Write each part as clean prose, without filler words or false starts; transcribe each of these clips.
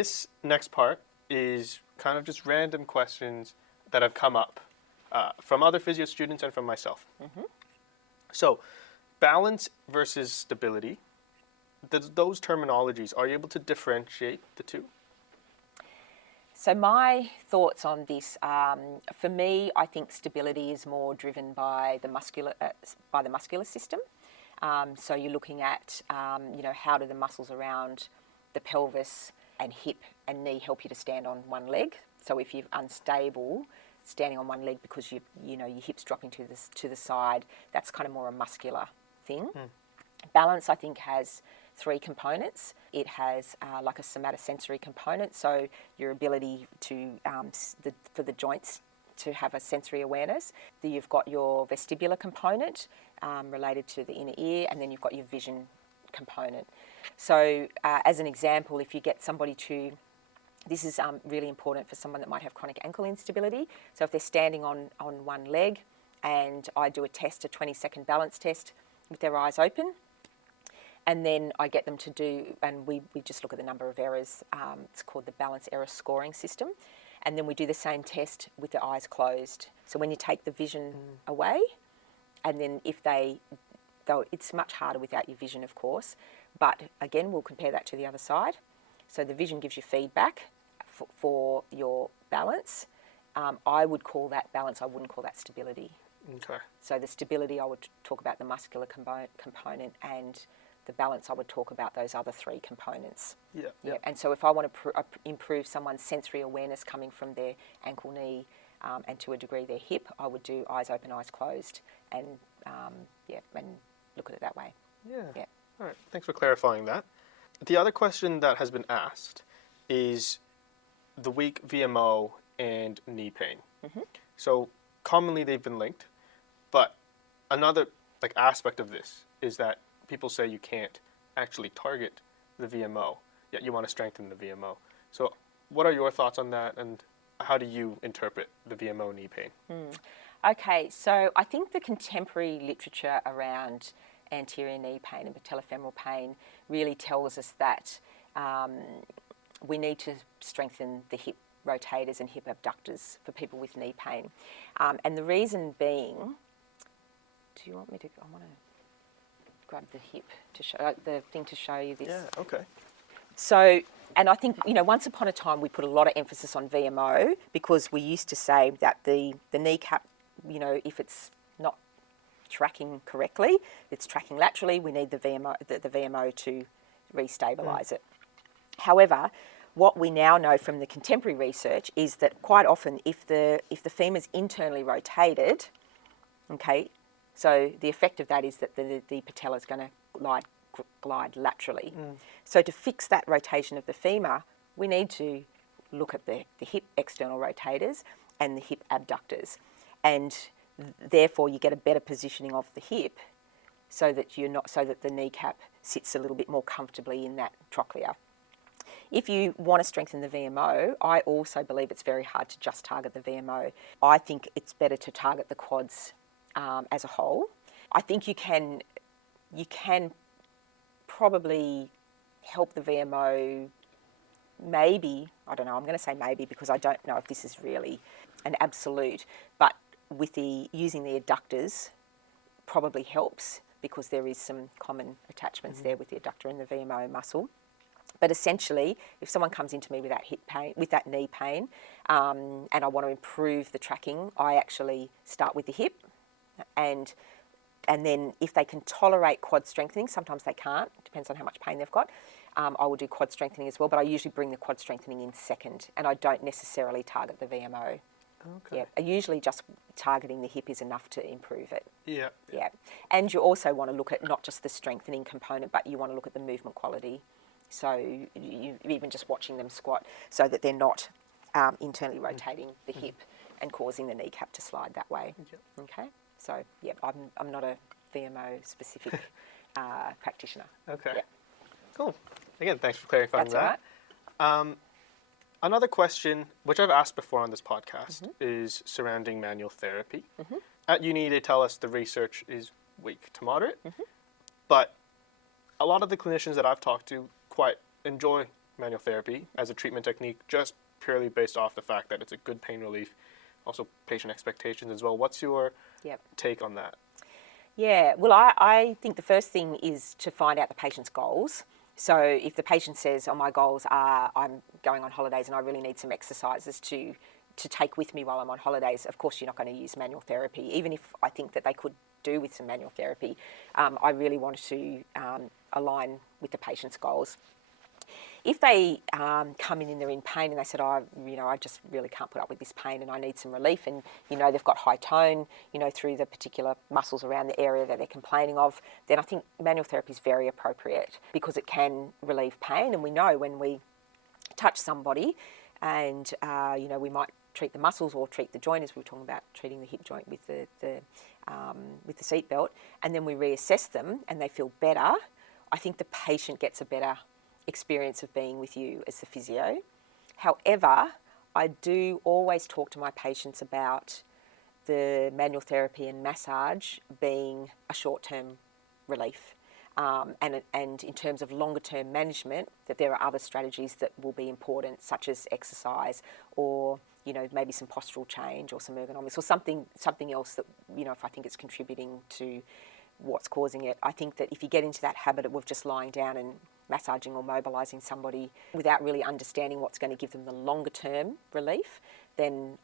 this next part is kind of just random questions that have come up from other physio students and from myself. So, balance versus stability, those terminologies, are you able to differentiate the two? So my thoughts on this, for me, I think stability is more driven by the muscular system. So you're looking at, how do the muscles around the pelvis and hip and knee help you to stand on one leg? So if you're unstable, standing on one leg because your hips dropping to the side, that's kind of more a muscular thing. Balance, I think, has 3 components. It has like a somatosensory component, so your ability to for the joints to have a sensory awareness. Then you've got your vestibular component related to the inner ear, and then you've got your vision component. So as an example, if you get somebody to, this is really important for someone that might have chronic ankle instability. So if they're standing on one leg and I do a 20-second balance test with their eyes open, and then I get them to do, and we just look at the number of errors. It's called the balance error scoring system. And then we do the same test with the eyes closed. So when you take the vision away, and then though it's much harder without your vision, of course, but again, we'll compare that to the other side. So the vision gives you feedback for your balance. I would call that balance, I wouldn't call that stability. Okay. So the stability, I would talk about the muscular component, and the balance, I would talk about those other 3 components. Yeah. And so if I want to improve someone's sensory awareness coming from their ankle, knee, and to a degree their hip, I would do eyes open, eyes closed, and and look at it that way. Yeah. All right. Thanks for clarifying that. The other question that has been asked is the weak VMO and knee pain. So commonly they've been linked, but another aspect of this is that people say you can't actually target the VMO, yet you want to strengthen the VMO. So what are your thoughts on that, and how do you interpret the VMO knee pain? Okay, so I think the contemporary literature around anterior knee pain and patellofemoral pain really tells us that we need to strengthen the hip rotators and hip abductors for people with knee pain. And the reason being, I want to grab the hip to show the thing to show you this. Yeah, okay. So, and I think, once upon a time we put a lot of emphasis on VMO because we used to say that the kneecap, if it's not tracking correctly, it's tracking laterally, we need the VMO to restabilise it. However, what we now know from the contemporary research is that quite often if the femur's internally rotated, okay, so the effect of that is that the patella is going to glide laterally. So to fix that rotation of the femur, we need to look at the hip external rotators and the hip abductors, and therefore you get a better positioning of the hip, so that the kneecap sits a little bit more comfortably in that trochlea. If you want to strengthen the VMO, I also believe it's very hard to just target the VMO. I think it's better to target the quads as a whole. I think you can probably help the VMO, maybe, I don't know, I'm going to say maybe because I don't know if this is really an absolute, but with using the adductors probably helps because there is some common attachments there with the adductor and the VMO muscle. But essentially, if someone comes into me with that hip pain, with that knee pain, and I want to improve the tracking, I actually start with the hip, and then if they can tolerate quad strengthening, sometimes they can't, depends on how much pain they've got, I will do quad strengthening as well, but I usually bring the quad strengthening in second, and I don't necessarily target the VMO. Okay. Yeah, usually just targeting the hip is enough to improve it. Yeah. Yeah, and you also want to look at not just the strengthening component, but you want to look at the movement quality. So you even just watching them squat so that they're not internally rotating the hip and causing the kneecap to slide that way. Yep. Okay, so yeah, I'm not a VMO specific practitioner. Okay. Yeah. Cool. Again, thanks for clarifying That's that. all right. Another question, which I've asked before on this podcast, is surrounding manual therapy. At uni, they tell us the research is weak to moderate, but a lot of the clinicians that I've talked to quite enjoy manual therapy as a treatment technique just purely based off the fact that it's a good pain relief, also patient expectations as well. What's your take on that? Yeah, well, I think the first thing is to find out the patient's goals. So if the patient says, oh, my goals are I'm going on holidays and I really need some exercises to take with me while I'm on holidays, of course you're not going to use manual therapy. Even if I think that they could do with some manual therapy, I really want to align with the patient's goals. If they come in and they're in pain and they said, oh, I just really can't put up with this pain and I need some relief, and they've got high tone, through the particular muscles around the area that they're complaining of, then I think manual therapy is very appropriate because it can relieve pain. And we know when we touch somebody and we might treat the muscles or treat the joint, as we were talking about treating the hip joint with the seat belt, and then we reassess them and they feel better, I think the patient gets a better experience of being with you as the physio. However, I do always talk to my patients about the manual therapy and massage being a short-term relief, and in terms of longer-term management, that there are other strategies that will be important, such as exercise or maybe some postural change or some ergonomics or something else that if I think it's contributing to what's causing it. I think that if you get into that habit of just lying down and massaging or mobilising somebody without really understanding what's going to give them the longer term relief, then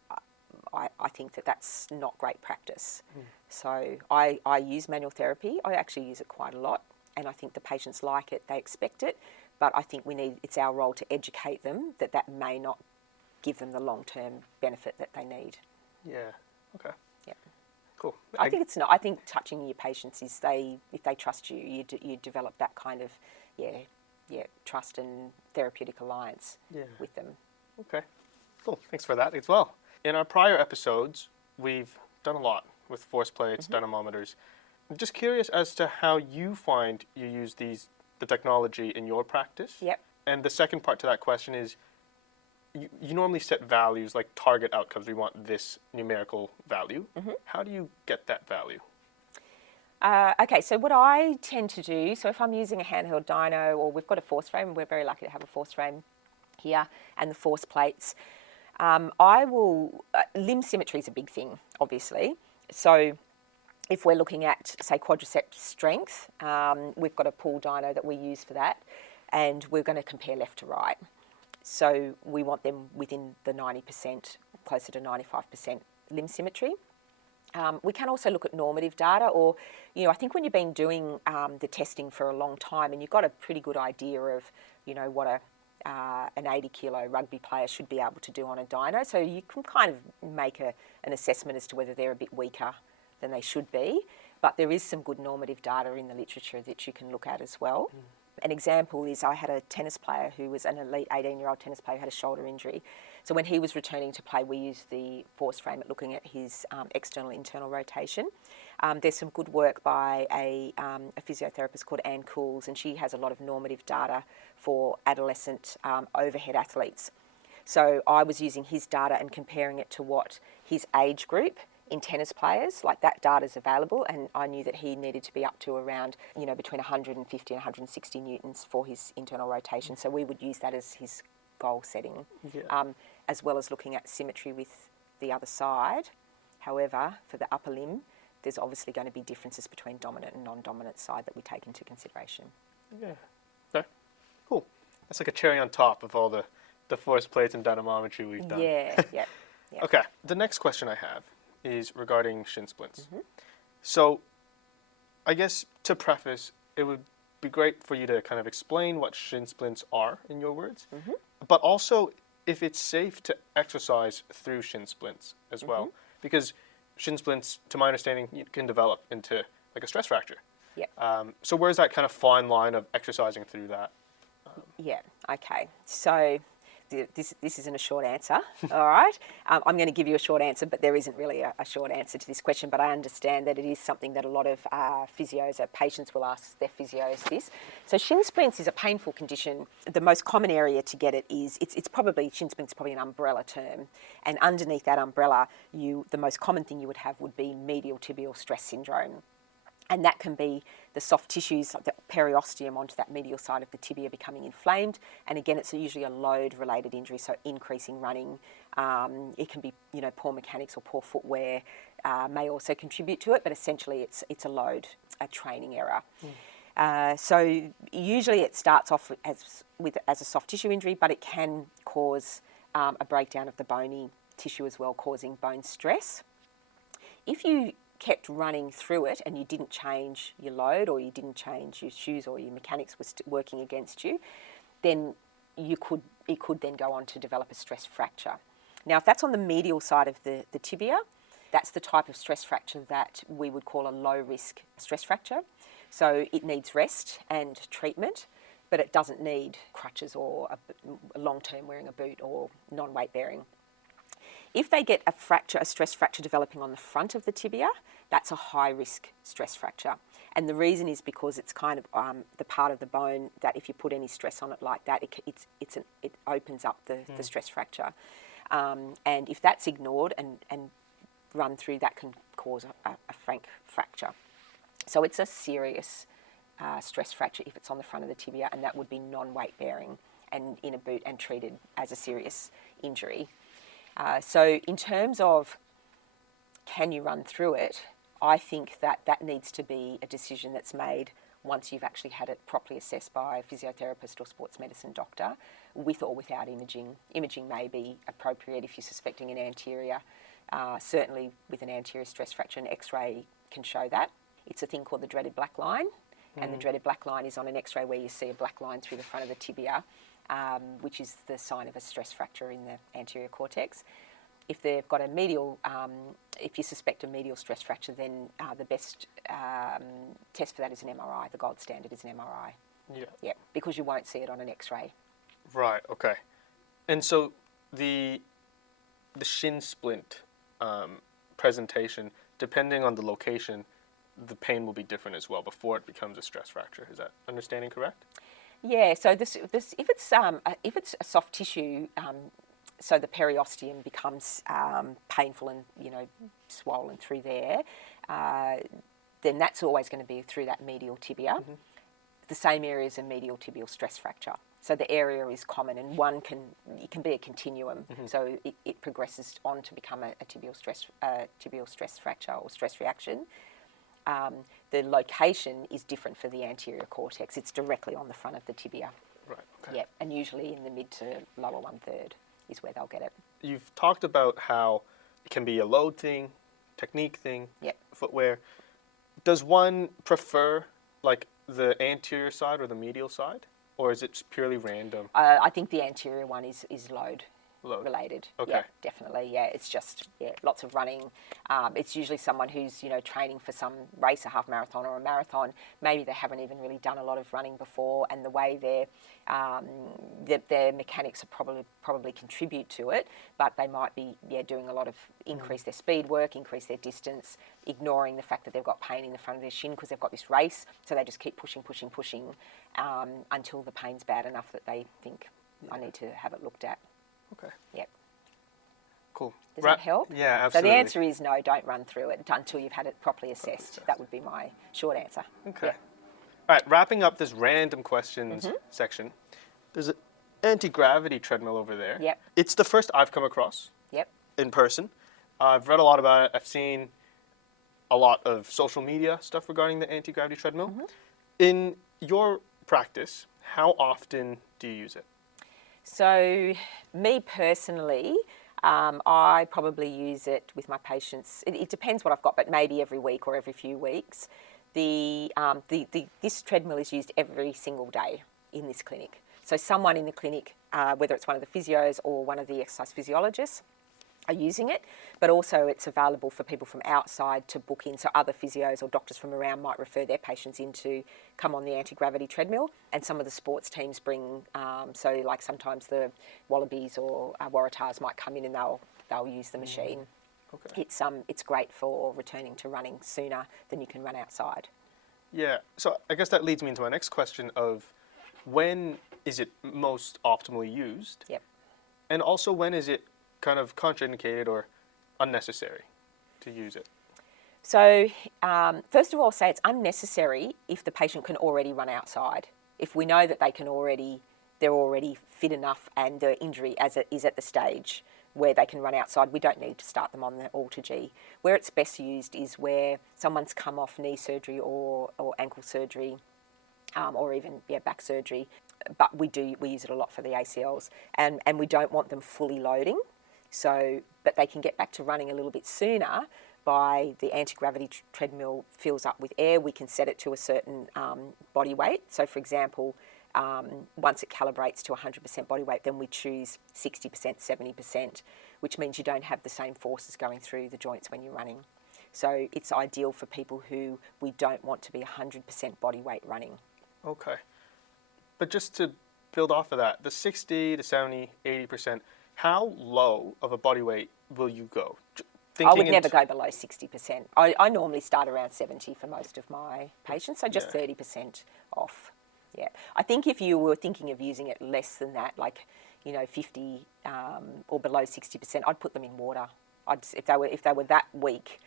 I think that that's not great practice. So I use manual therapy. I actually use it quite a lot, and I think the patients like it, they expect it, but I think it's our role to educate them that may not give them the long-term benefit that they need. Yeah, okay. Yeah. Cool. I think it's not. I think touching your patients is if they trust you, you develop that kind of trust and therapeutic alliance with them. Okay. Cool. Thanks for that as well. In our prior episodes, we've done a lot with force plates, dynamometers. I'm just curious as to how you find you use the technology in your practice. Yep. And the second part to that question is, you normally set values like target outcomes. We want this numerical value. How do you get that value? Okay, so what I tend to do, so if I'm using a handheld dyno or we've got a force frame, we're very lucky to have a force frame here, and the force plates, limb symmetry is a big thing, obviously. So if we're looking at, say, quadriceps strength, we've got a pull dyno that we use for that, and we're going to compare left to right. So we want them within the 90%, closer to 95% limb symmetry. We can also look at normative data, or, I think when you've been doing the testing for a long time and you've got a pretty good idea of, what an 80-kilo rugby player should be able to do on a dyno, so you can kind of make an assessment as to whether they're a bit weaker than they should be. But there is some good normative data in the literature that you can look at as well. An example is I had a tennis player who was an elite 18-year-old tennis player who had a shoulder injury. So when he was returning to play, we used the force frame at looking at his external internal rotation. There's some good work by a physiotherapist called Anne Cools, and she has a lot of normative data for adolescent overhead athletes. So I was using his data and comparing it to what his age group in tennis players, like that data is available, and I knew that he needed to be up to around, between 150 and 160 newtons for his internal rotation. So we would use that as his goal setting, as well as looking at symmetry with the other side. However, for the upper limb, there's obviously going to be differences between dominant and non-dominant side that we take into consideration. Yeah. Okay. Cool. That's like a cherry on top of all the force plates and dynamometry we've done. Yeah. Okay. The next question I have is regarding shin splints. So I guess to preface, it would be great for you to kind of explain what shin splints are in your words, but also if it's safe to exercise through shin splints as well, because shin splints, to my understanding, can develop into like a stress fracture. So where's that kind of fine line of exercising through that? Okay. So this isn't a short answer, all right? I'm going to give you a short answer, but there isn't really a short answer to this question, but I understand that it is something that a lot of physios, patients will ask their physios this. So shin splints is a painful condition. The most common area to get it is, shin splints is probably an umbrella term, and underneath that umbrella, the most common thing you would have would be medial tibial stress syndrome. And that can be the soft tissues, like the periosteum onto that medial side of the tibia becoming inflamed. And again, it's usually a load-related injury, so increasing running. It can be, poor mechanics or poor footwear may also contribute to it, but essentially it's a training error. So usually it starts off as a soft tissue injury, but it can cause a breakdown of the bony tissue as well, causing bone stress. If you kept running through it and you didn't change your load, or you didn't change your shoes, or your mechanics was working against you, then it could then go on to develop a stress fracture. Now, if that's on the medial side of the tibia, that's the type of stress fracture that we would call a low-risk stress fracture. So it needs rest and treatment, but it doesn't need crutches or a long-term wearing a boot or non-weight bearing. If they get a stress fracture developing on the front of the tibia, that's a high-risk stress fracture. And the reason is because it's kind of the part of the bone that if you put any stress on it like that, it opens up the stress fracture. And if that's ignored and run through, that can cause a frank fracture. So it's a serious stress fracture if it's on the front of the tibia, and that would be non-weight bearing and in a boot and treated as a serious injury. So in terms of can you run through it, I think that needs to be a decision that's made once you've actually had it properly assessed by a physiotherapist or sports medicine doctor, with or without imaging. Imaging may be appropriate if you're suspecting an anterior. Certainly with an anterior stress fracture, an X-ray can show that. It's a thing called the dreaded black line, and the dreaded black line is on an X-ray where you see a black line through the front of the tibia, which is the sign of a stress fracture in the anterior cortex. If they've got a medial, if you suspect a medial stress fracture, then the best test for that is an MRI. The gold standard is an MRI. Yeah, because you won't see it on an X-ray. Right. Okay. And so the shin splint presentation, depending on the location, the pain will be different as well before it becomes a stress fracture. Is that understanding correct? Yeah. So this if it's a soft tissue. So the periosteum becomes painful and swollen through there, then that's always going to be through that medial tibia. The same area as a medial tibial stress fracture. So the area is common, and it can be a continuum. So it progresses on to become a tibial stress fracture or stress reaction. The location is different for the anterior cortex. It's directly on the front of the tibia. Right. Okay. Yeah, and usually in the mid to lower 1/3 is where they'll get it. You've talked about how it can be a load thing, technique thing, footwear. Does one prefer like the anterior side or the medial side, or is it purely random? I think the anterior one is load related. Okay. Yeah, definitely. Yeah, it's just lots of running. It's usually someone who's training for some race, a half marathon or a marathon. Maybe they haven't even really done a lot of running before, and the way their mechanics are probably contribute to it, but they might be doing a lot of increase their speed work, increase their distance, ignoring the fact that they've got pain in the front of their shin because they've got this race, so they just keep pushing until the pain's bad enough that they think I need to have it looked at. Okay. Yep. Cool. Does that help? Yeah, absolutely. So the answer is no, don't run through it until you've had it properly assessed. That would be my short answer. Okay. Yep. All right, wrapping up this random questions section, there's an anti-gravity treadmill over there. Yep. It's the first I've come across in person. I've read a lot about it. I've seen a lot of social media stuff regarding the anti-gravity treadmill. In your practice, how often do you use it? So me personally, I probably use it with my patients. It depends what I've got, but maybe every week or every few weeks. This treadmill is used every single day in this clinic. So someone in the clinic, whether it's one of the physios or one of the exercise physiologists, are using it, but also it's available for people from outside to book in. So other physios or doctors from around might refer their patients in to come on the anti-gravity treadmill, and some of the sports teams bring, so like sometimes the Wallabies or Waratahs might come in and they'll use the machine. Okay. It's great for returning to running sooner than you can run outside. Yeah, so I guess that leads me into my next question of when is it most optimally used? Yep. And also when is it kind of contraindicated or unnecessary to use it? So first of all, say it's unnecessary if the patient can already run outside. If we know that they're already fit enough and the injury as it is at the stage where they can run outside, we don't need to start them on the AlterG. Where it's best used is where someone's come off knee surgery or ankle surgery, or even back surgery, but we use it a lot for the ACLs, and we don't want them fully loading. So, but they can get back to running a little bit sooner by the anti-gravity treadmill fills up with air. We can set it to a certain body weight. So, for example, once it calibrates to 100% body weight, then we choose 60%, 70%, which means you don't have the same forces going through the joints when you're running. So it's ideal for people who we don't want to be 100% body weight running. Okay. But just to build off of that, the 60 to 70, 80%, how low of a body weight will you go? I would never go below 60%. I normally start around 70 for most of my patients, so just 30% off. Yeah, I think if you were thinking of using it less than that, like 50 or below 60%, I'd put them in water. If they were that weak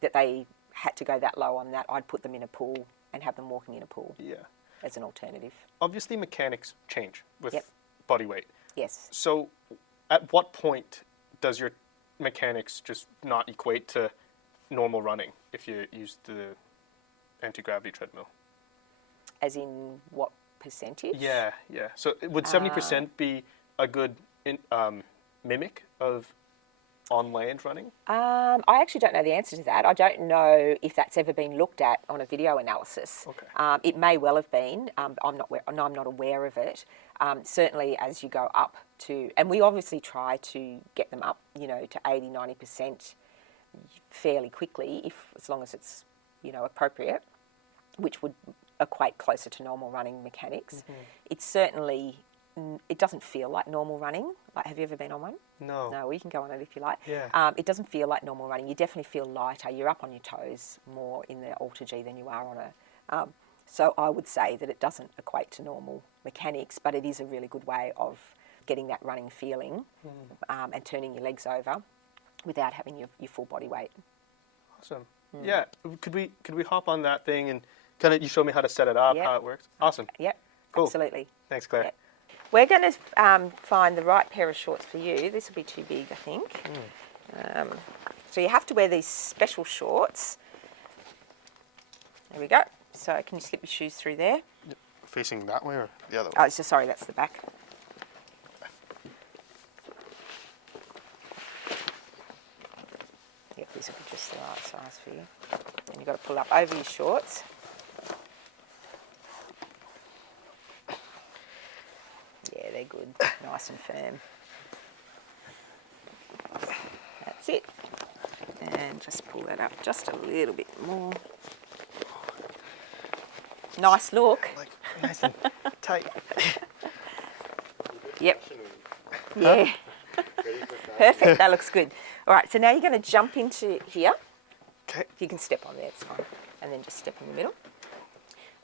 that they had to go that low on that, I'd put them in a pool and have them walking in a pool. Yeah. As an alternative. Obviously, mechanics change with body weight. Yes. So, at what point does your mechanics just not equate to normal running if you use the anti-gravity treadmill? As in what percentage? Yeah. So would 70% be a good mimic of on-land running? I actually don't know the answer to that. I don't know if that's ever been looked at on a video analysis. Okay. It may well have been. I'm not aware of it. Certainly as you go up to, and we obviously try to get them up, to 80, 90% fairly quickly, as long as it's, appropriate, which would equate closer to normal running mechanics. Mm-hmm. It's certainly, it doesn't feel like normal running. Like, have you ever been on one? No. No, well, you can go on it if you like. Yeah. It doesn't feel like normal running. You definitely feel lighter. You're up on your toes more in the AlterG than you are on a... so I would say that it doesn't equate to normal mechanics, but it is a really good way of getting that running feeling and turning your legs over without having your full body weight. Awesome. Yeah. Could we hop on that thing and kind of you show me how to set it up, how it works? Awesome. Yep. Cool. Absolutely. Thanks, Claire. Yep. We're going to find the right pair of shorts for you. This will be too big, I think. So you have to wear these special shorts. There we go. So can you slip your shoes through there? Facing that way or the other way? Oh, so sorry, that's the back. Yep, this will be just the right size for you. And you've got to pull up over your shorts. Yeah, they're good. Nice and firm. That's it. And just pull that up just a little bit more. Nice look. Like nice and tight. Yep. Yeah. Perfect. That looks good. All right. So now you're going to jump into here. Okay. You can step on there. It's fine. And then just step in the middle.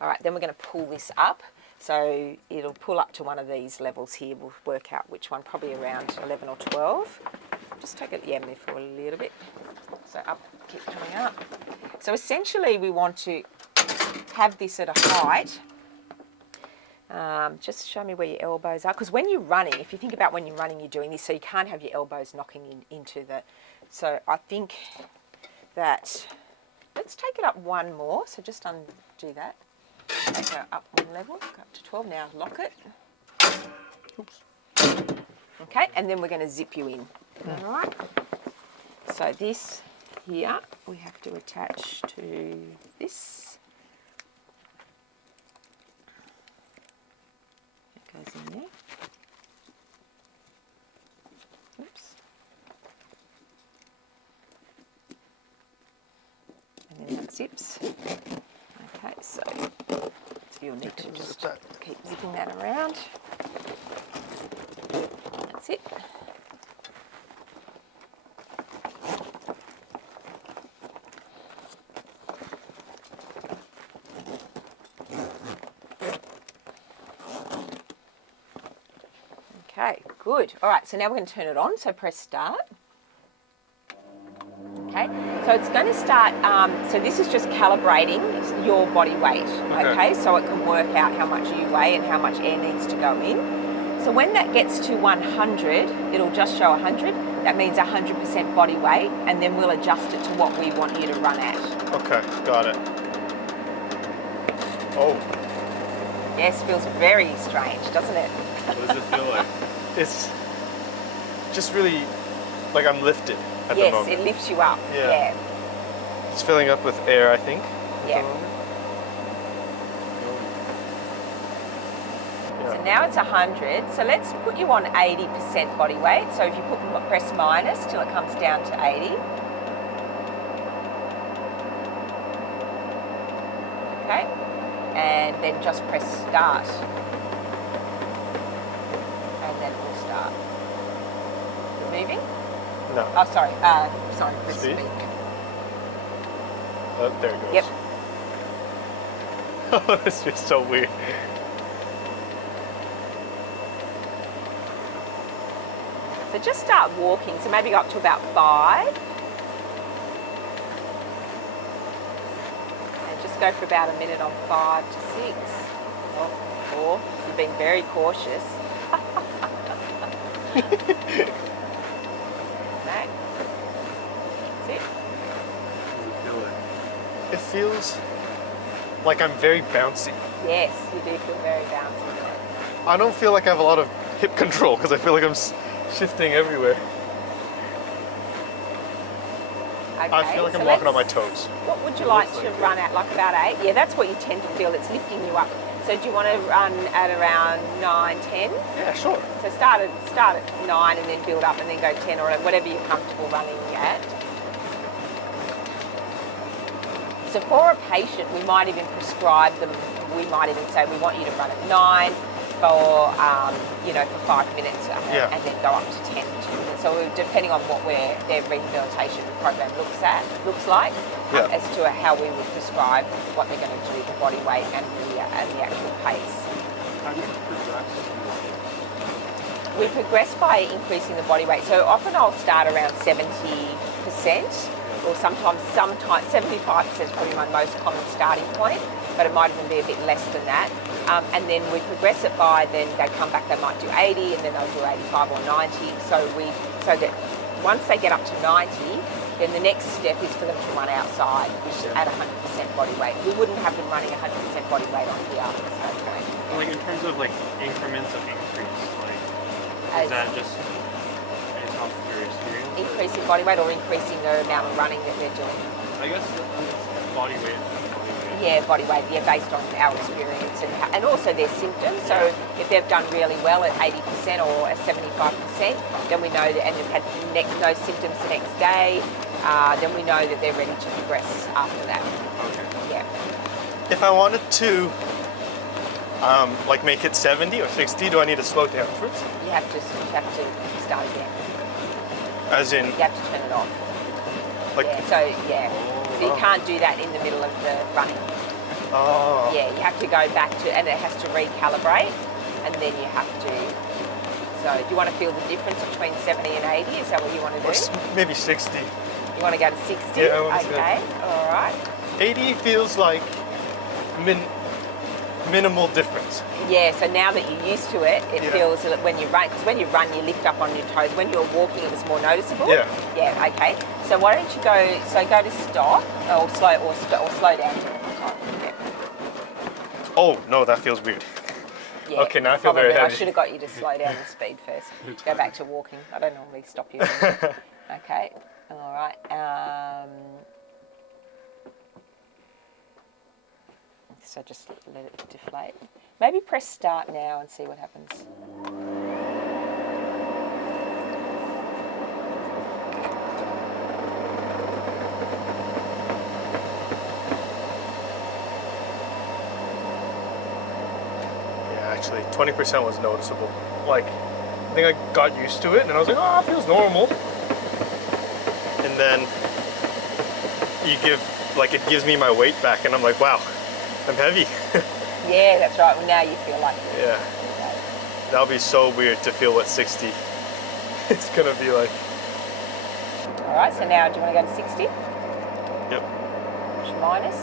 All right. Then we're going to pull this up. So it'll pull up to one of these levels here. We'll work out which one. Probably around 11 or 12. Just take it, move for a little bit. So up, keep coming up. So essentially we want to have this at a height. Just show me where your elbows are. Because when you're running, if you think about when you're running, you're doing this, so you can't have your elbows knocking into the... So I think that... Let's take it up one more. So just undo that. Take it up one level, go up to 12. Now lock it. Oops. Okay, and then we're going to zip you in. All right. So this here, we have to attach to this. It goes in there. Oops. And then that zips. Okay, so you'll need to just keep zipping that around. That's it. Okay, good. All right, so now we're going to turn it on. So press start. Okay, so it's going to start, so this is just calibrating your body weight, okay? So it can work out how much you weigh and how much air needs to go in. So when that gets to 100, it'll just show 100. That means 100% body weight, and then we'll adjust it to what we want you to run at. Okay, got it. Oh. Yes, feels very strange, doesn't it? What does it feel like? It's just really like I'm lifted at the moment. Yes, it lifts you up. Yeah. It's filling up with air, I think. Yeah. So now it's 100. So let's put you on 80% body weight. So if you press minus till it comes down to 80. Okay. And then just press start. And then we'll start. You're moving? No. Oh, sorry. Press Speed? speed. Oh, there it goes. Yep. Oh, this is so weird. So just start walking. So maybe go up to about 5. And just go for about a minute on 5 to 6. Or 4. You've been very cautious. Okay. That's it. It feels like I'm very bouncy. Yes, you do feel very bouncy. I don't feel like I have a lot of hip control because I feel like I'm shifting everywhere. Okay, I feel like so I'm walking on my toes. What would you like to run at? Like about 8? Yeah, that's what you tend to feel. It's lifting you up. So do you want to run at around 9, 10? Yeah, sure. So start at 9 and then build up and then go 10 or whatever you're comfortable running at. So for a patient, we might even prescribe them, we might even say we want you to run at 9 for, for 5 minutes and then go up to 10 for 2 minutes. So depending on what their rehabilitation program looks like, as to how we would prescribe what they're going to do, the body weight and the actual pace. How do you progress? We progress by increasing the body weight. So often I'll start around 70%, or sometimes 75% is probably my most common starting point, but it might even be a bit less than that. And then we progress it by, then they come back, they might do 80, and then they'll do 85 or 90. So that once they get up to 90, then the next step is for them to run outside, which is at 100% body weight. We wouldn't have them running 100% body weight on here. Okay. Like in terms of like increments of increase, like is that just based off of your experience? Increasing body weight or increasing the amount of running that they're doing? I guess it's body weight. Yeah, body weight, based on our experience and also their symptoms. So if they've done really well at 80% or at 75%, then we know that, and they've had no symptoms the next day, then we know that they're ready to progress after that. Okay. Yeah. If I wanted to make it 70 or 60, do I need to slow down first? You have to start again. As in? You have to turn it off. So you can't do that in the middle of the running. Oh. Yeah, you have to go back to, and it has to recalibrate, and then you have to. So do you want to feel the difference between 70 and 80? Is that what you want to do? Or maybe 60. You want to go to 60? Yeah, I want to okay, all right. 80 feels like minimal difference. Yeah, so now that you're used to it, it feels that when you run, because when you run, you lift up on your toes. When you're walking, it was more noticeable. Yeah. Yeah. Okay. So why don't you go? So go to stop or slow down. Yeah. Oh no, that feels weird. Yeah, okay, now I feel probably. very heavy. I should have got you to slow down the speed first. Go back to walking. I don't normally stop you. Okay. All right. So just let it deflate. Maybe press start now and see what happens. Yeah, actually, 20% was noticeable. Like, I think I got used to it, and I was like, oh, it feels normal. And then it gives me my weight back, and I'm like, wow, I'm heavy. Yeah, that's right. Well, now you feel like it. Yeah. That'll be so weird to feel what 60 is gonna be like. All right, so now do you want to go to 60? Yep. Push minus.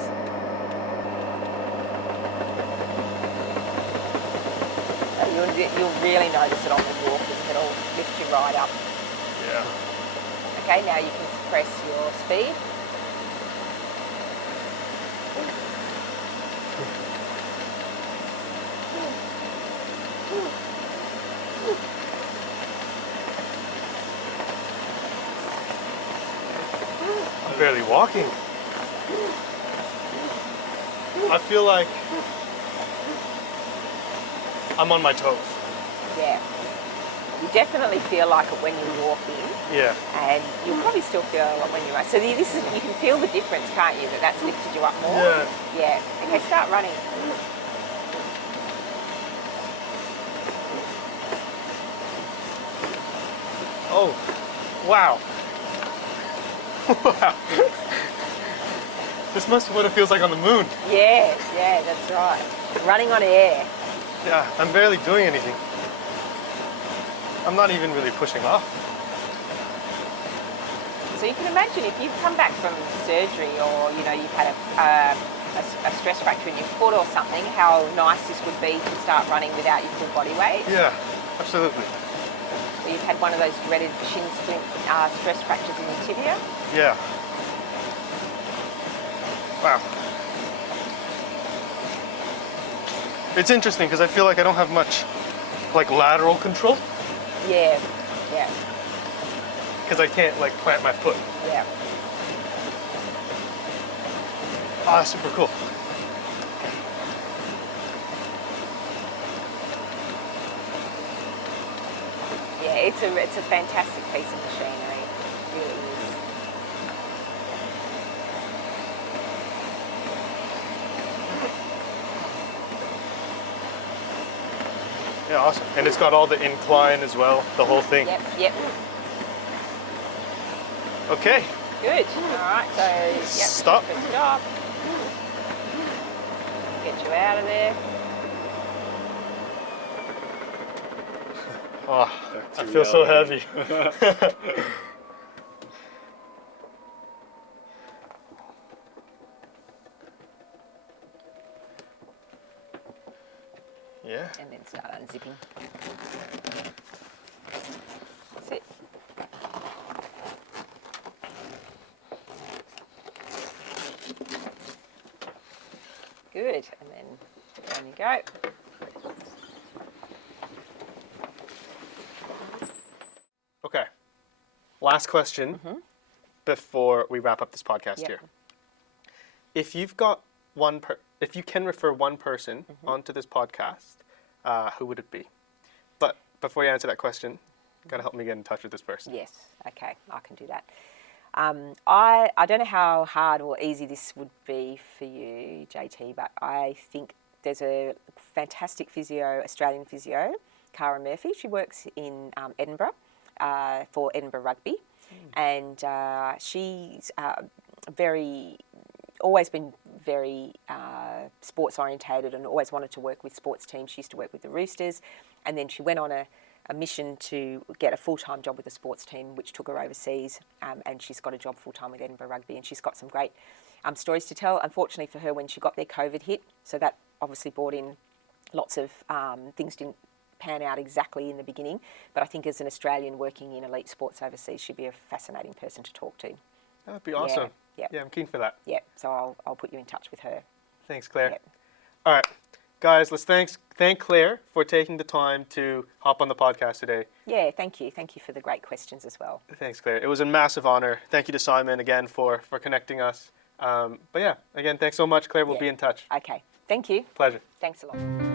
You'll really notice it on the walking. It'll lift you right up. Yeah. Okay, now you can press your speed. I'm barely walking. I feel like I'm on my toes. Yeah. You definitely feel like it when you're walking. Yeah. And you'll probably still feel it when you run. So this is, you can feel the difference, can't you? That's lifted you up more. Yeah. Yeah. Okay, start running. Oh, wow. Wow. This must be what it feels like on the moon. Yeah, that's right. Running on air. Yeah, I'm barely doing anything. I'm not even really pushing off. So you can imagine if you've come back from surgery or, you've had a stress fracture in your foot or something, how nice this would be to start running without your full body weight. Yeah, absolutely. Or you've had one of those dreaded shin splint stress fractures in your tibia. Yeah. Wow. It's interesting because I feel like I don't have much lateral control Yeah. because I can't plant my foot. Yeah. Ah, super cool. Yeah, it's a fantastic piece of machinery. It really is. Yeah, awesome. And it's got all the incline as well, the whole thing. Yep. Okay. Good. All right, so Stop. Stop. Get you out of there. Oh, Back I to feel so reality. heavy. Yeah. And then start unzipping. That's it. Good. And then down you go. Okay. Last question before we wrap up this podcast here. If you've got if you can refer one person onto this podcast, who would it be? But before you answer that question, you gotta help me get in touch with this person. Yes. Okay, I can do that. I don't know how hard or easy this would be for you, JT, but I think there's a fantastic physio, Australian physio, Cara Murphy. She works in Edinburgh for Edinburgh Rugby, and she's always been very sports orientated and always wanted to work with sports teams. She used to work with the Roosters, and then she went on a mission to get a full-time job with a sports team, which took her overseas, and she's got a job full-time with Edinburgh Rugby, and she's got some great stories to tell. Unfortunately for her, when she got there, COVID hit, so that obviously brought in lots of things didn't pan out exactly in the beginning, but I think as an Australian working in elite sports overseas, she'd be a fascinating person to talk to. That'd be awesome. Yeah. I'm keen for that. Yeah, so I'll put you in touch with her. Thanks, Claire. Yeah. All right, guys, let's thank Claire for taking the time to hop on the podcast today. Yeah, thank you. Thank you for the great questions as well. Thanks, Claire. It was a massive honor. Thank you to Simon again for connecting us. But yeah, again, thanks so much, Claire. We'll be in touch. Okay, thank you. Pleasure. Thanks a lot.